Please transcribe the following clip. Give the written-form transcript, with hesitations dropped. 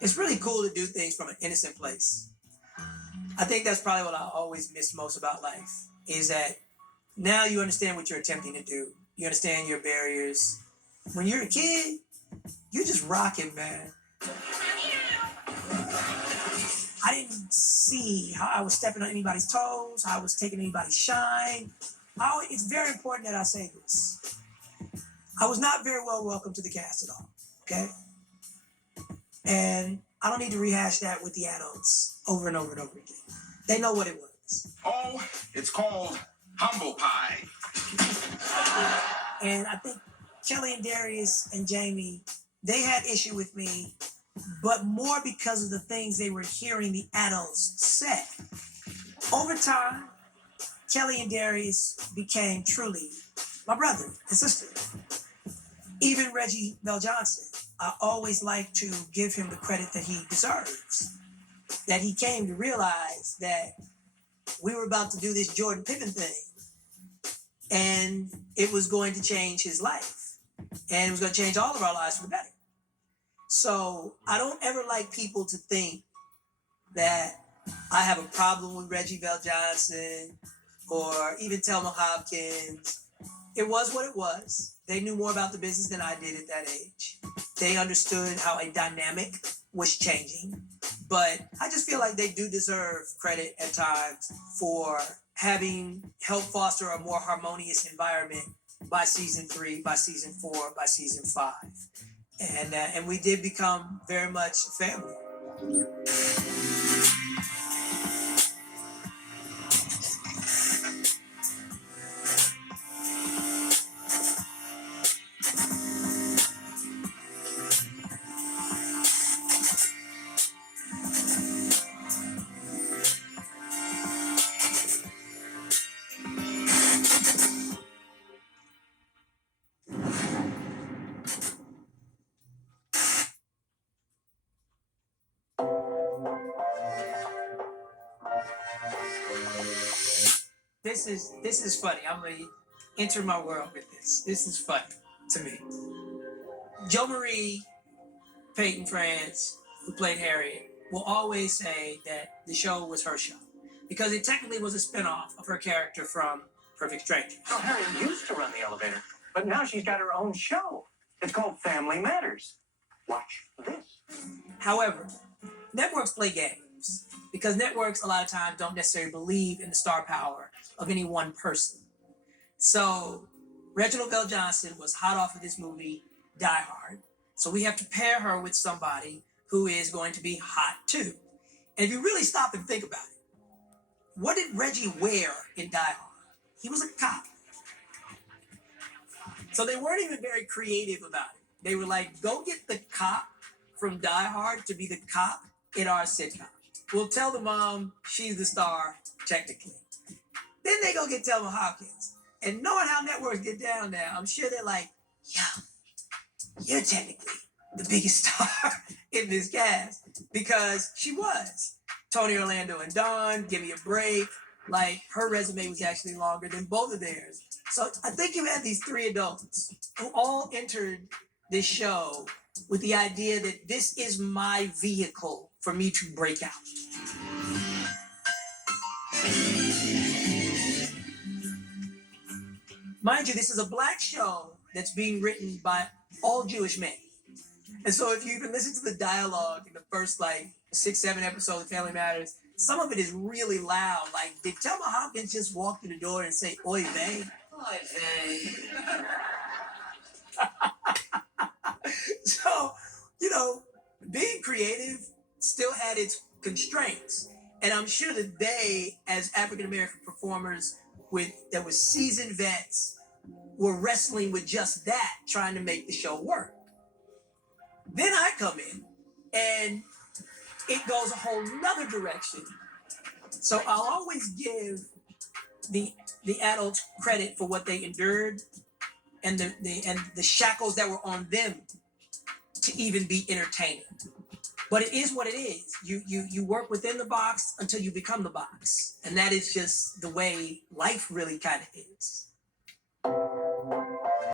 It's really cool to do things from an innocent place. I think that's probably what I always miss most about life is that now you understand what you're attempting to do. You understand your barriers. When you're a kid, you're just rocking, man. I didn't see how I was stepping on anybody's toes, how I was taking anybody's shine. It's very important that I say this. I was not very well welcome to the cast at all, okay? And I don't need to rehash that with the adults over and over and over again. They know what it was. Oh, it's called humble pie. And I think Kelly and Darius and Jamie, they had issue with me, but more because of the things they were hearing the adults say. Over time, Kelly and Darius became truly my brother and sister. Even Reggie Bell Johnson, I always like to give him the credit that he deserves. That he came to realize that we were about to do this Jordan Pippen thing, and it was going to change his life, and it was going to change all of our lives for the better. So I don't ever like people to think that I have a problem with Reggie Bell Johnson or even Thelma Hopkins. It was what it was. They knew more about the business than I did at that age. They understood how a dynamic was changing. But I just feel like they do deserve credit at times for having helped foster a more harmonious environment by season 3, by season 4, by season 5. And we did become very much family. This is funny. I'm gonna enter my world with this. This is funny to me. Jo Marie Peyton France, who played Harriet, will always say that the show was her show because it technically was a spinoff of her character from Perfect Strangers. So Harriet used to run the elevator, but now she's got her own show. It's called Family Matters. Watch this. However, networks play games because networks a lot of times don't necessarily believe in the star power of any one person. So Reginald Bell Johnson was hot off of this movie, Die Hard. So we have to pair her with somebody who is going to be hot too. And if you really stop and think about it, what did Reggie wear in Die Hard? He was a cop. So they weren't even very creative about it. They were like, go get the cop from Die Hard to be the cop in our sitcom. We'll tell the mom she's the star, technically. Then they go get Thelma Hopkins. And knowing how networks get down now, I'm sure they're like, yo, you're technically the biggest star in this cast. Because she was. Tony Orlando and Dawn, Give Me a Break. Like, her resume was actually longer than both of theirs. So I think you had these 3 adults who all entered this show with the idea that this is my vehicle for me to break out. Mind you, this is a Black show that's being written by all Jewish men. And so if you even listen to the dialogue in the first 6, 7 episodes of Family Matters, some of it is really loud. Like, did Thelma Hopkins just walk through the door and say, "Oy vey"? Oy vey. So, being creative still had its constraints. And I'm sure that they, as African-American performers that were seasoned vets, were wrestling with just that, trying to make the show work. Then I come in and it goes a whole nother direction. So I'll always give the adults credit for what they endured and the shackles that were on them to even be entertaining. But it is what it is. You work within the box until you become the box. And that is just the way life really kind of is.